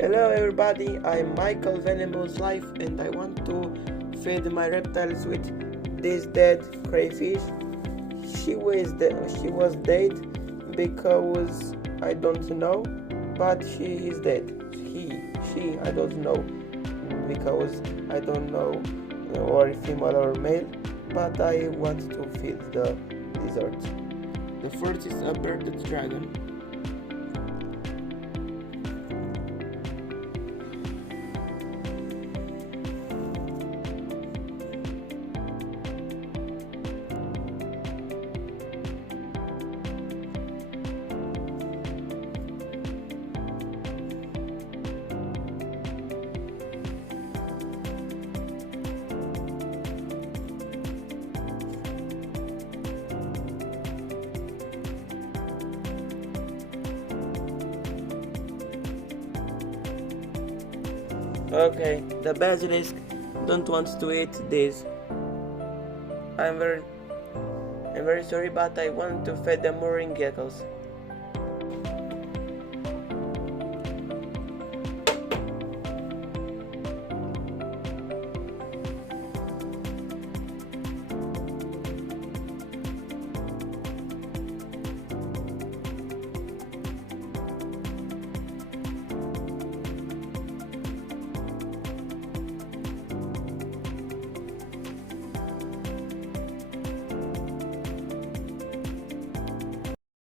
Hello everybody, I'm Michael Venomous Life and I want to feed my reptiles with this dead crayfish. She was dead because I don't know, but she is dead. She, I don't know because I don't know or female or male, but I want to feed the lizard. The first is a bearded dragon. Okay, the basilisk don't want to eat this. I'm very sorry, but I want to feed the mooring geckos.